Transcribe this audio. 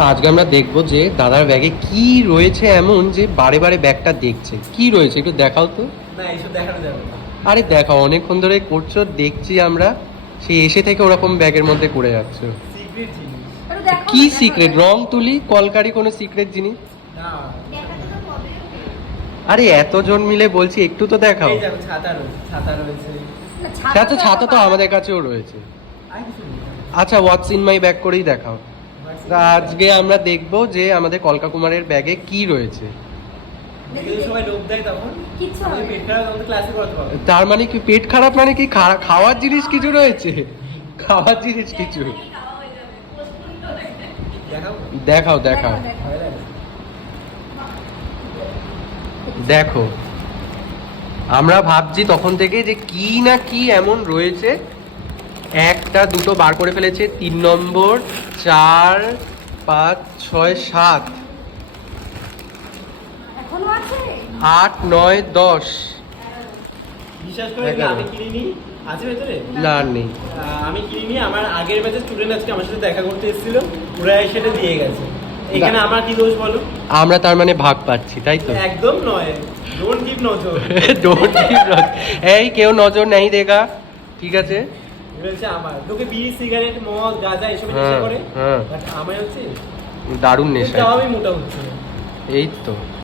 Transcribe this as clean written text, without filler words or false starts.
আজকে আমরা দেখবো যে দাদার ব্যাগে কি রয়েছে এমন যে বারে বারে ব্যাগটা দেখছে। কি রয়েছে একটু দেখাও তো। না এইসব দেখানো যাবে না। আরে দেখাও, অনেকক্ষণ ধরে করছো, দেখছি আমরা। সে এসে থেকে ওরকম ব্যাগের মধ্যে করে যাচ্ছে। সিক্রেট জিনিস। কি সিক্রেট? রং তুলি কলকারি কোনো সিক্রেট জিনিস? না আরে এতজন মিলে বলছি একটু তো দেখাও। এই দেখো ছাতা রয়েছে। আচ্ছা, ছাতা তো আমাদের কাছেও রয়েছে। আর কিছু নেই। আচ্ছা, হোয়াটস ইন মাই ব্যাগ করেই দেখাও। তা আজকে আমরা দেখবো যে আমাদের কলকা কুমারের ব্যাগে কি রয়েছে। যদি সবাই লোভ দেয় তখন কিচ্ছু আমি হবে না। পেট খারাপ আমাদের ক্লাসে করতে পারবো। তার মানে কি পেট খারাপ মানে কি খাওয়ার জিনিস কিছু রয়েছে? খাওয়ার জিনিস কিছু দেখাবো। দেখাও দেখাও ভালো লাগে? দেখো। আমরা ভাবছি তখন থেকে যে কি না কি এমন রয়েছে। একটা দুটো বার করে ফেলেছে, 3 নম্বর, 4, 5, 6, 7, এখনো আছে? 8, 9, 10। বিশ্বাস করে দেখাবো। আমি কিনিনি। আছে ভেতরে? না নেই। আমি কিনিনি। আমার আগের ব্যাচের স্টুডেন্ট আজকে আমার সাথে দেখা করতে এসেছিল, ওরা সেটা দিয়ে গেছে। এখানে আমার কি দোষ বলো? আমরা তার মানে ভাগ পাচ্ছি, তাই তো? একদম নয়। ডোন্ট গিভ নজর। Don't give নজর। এই কেউ নজর নেই দেখা, ঠিক আছে? এগুলো হচ্ছে আমার। লোকে বিড়ি, সিগারেট, মদ, গাঁজা এসব নেশা হ্যাঁ, করে, হ্যাঁ। বাট আমার হচ্ছে দারুণ নেশা। তাও আমি মোটা হচ্ছে না। এই তো।